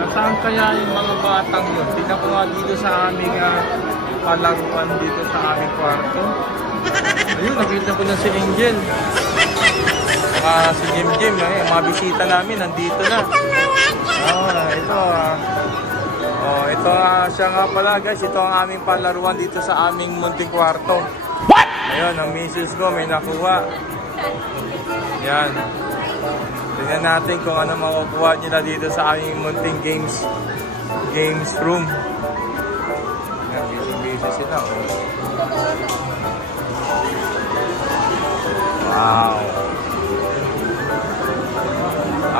Nasaan kaya yung mga batang yun? Tignan ko nga dito sa aming palaruan dito sa aming kwarto. Ayun, nakita ko na si Angel. Si Jim, mga bisita namin, nandito na. Ito siya nga pala guys. Ito ang aming palaruan dito sa aming munting kwarto. What? Ayun, ang misis ko may nakuha. Yan. Tingnan natin kung ano makukuha nila dito sa aming munting games room. Yan, busy sila. Wow.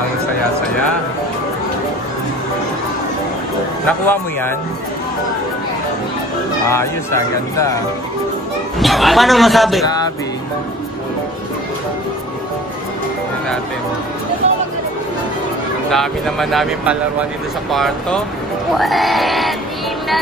Ang saya-saya. Nakuha mo yan? Ayos, ganda. Paano masabi? Grabe. Tingnan natin. Ang dami naman namin palaruan dito sa kwarto. Pwede na!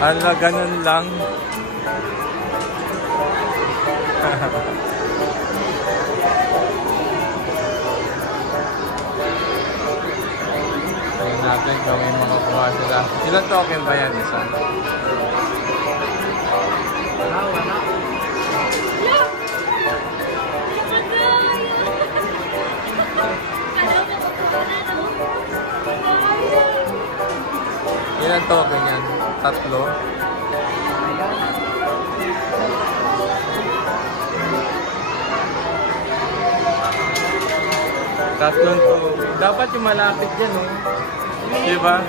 Hala, ganun lang. Tingnan natin kung may mga kuha sila. Ilan token ba yan? Isa? Wala. Ilan token yan? 3? Tatlong token. Dapat yung malapit dyan, no? Diba?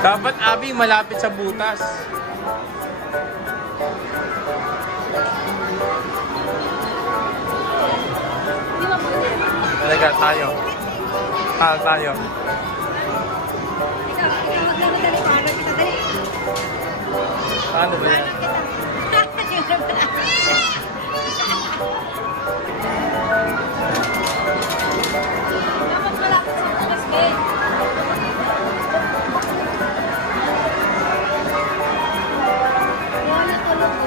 Dapat, Abby, malapit sa butas. Talaga, tayo. Tayo. Paano ba yan?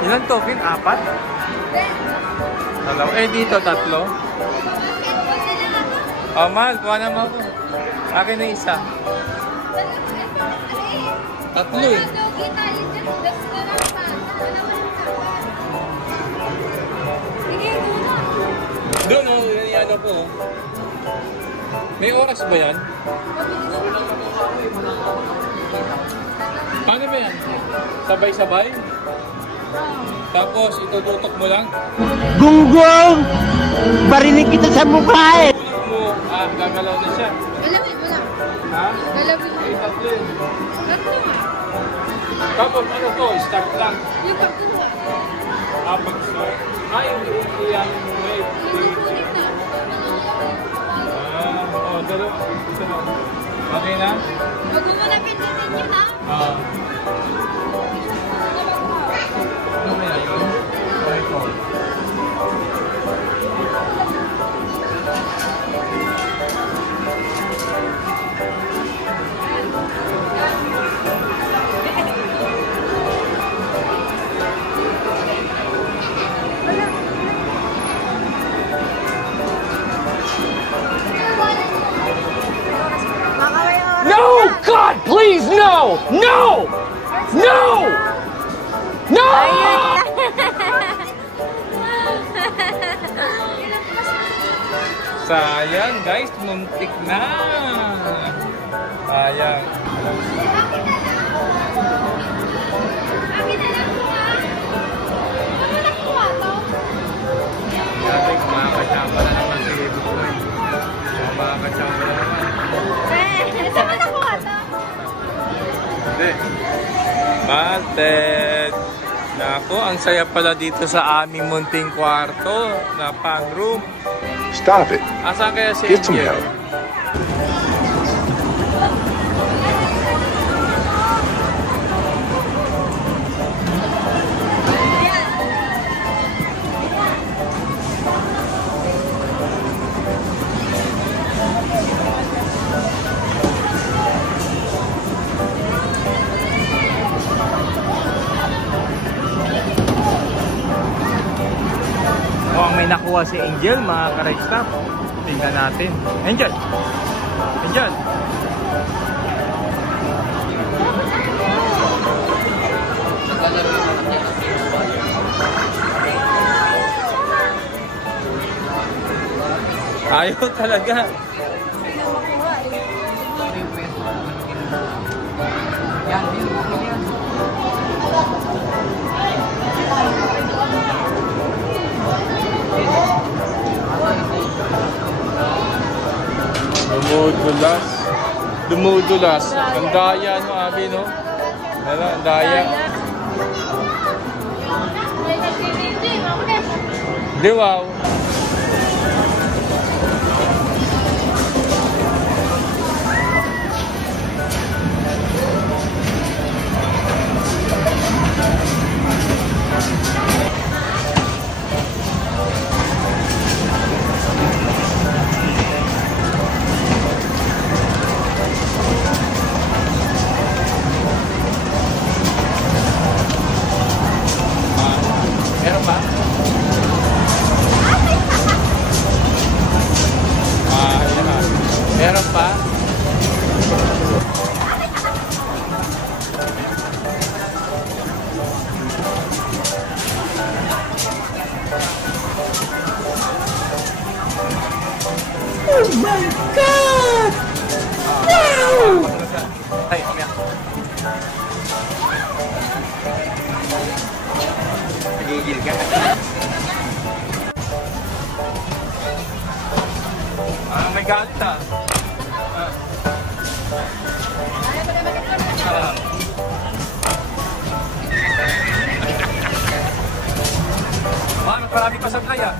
Ilan token? 4? Dalawa. Dito 3. Mahal. Kuha naman ako. Akin na isa. 3 eh. Doon o, yan po. May oras ba yan? Paano ba yan? Sabay-sabay? Tapos itututok mo lang? Gunggong! Barinig kita sa mukha eh! Gagalaw na siya. Galawin mo lang. Ha? Galawin mo. Tatlo yun. Tatlo nga. Tapos ano to? Start lang. Yung pagkuha. Pag-start? Yung iyan mo eh. Yung kukunin na. Dalawa. Okay na? Wag mo na pindutin yun ha. Ano kaya yun? Ito. No! God, please, no! No! No! No! Sayang guys, muntik na. Sayang. Grabe, makakachamba na naman si Bukoy. Makakachamba na naman. Saan mo nakuha to? Hindi. Malted. Naku, ang saya pala dito sa aming munting kwarto na pang room. Stop it. Asan kaya si Get some Angel? help. may nakuha si Angel, mga ka-Rextop. Tingnan natin. Angel! Angel! Ayaw talaga. Dumudulas. Dumudulas. Ang daya, no, Abi, no? Ano, ang daya. Di, wow. Meron ba? Meron pa? Oh my God! Wow! Ay, mamaya. Nagigil ka. May galit ah. Marami pa sa playa.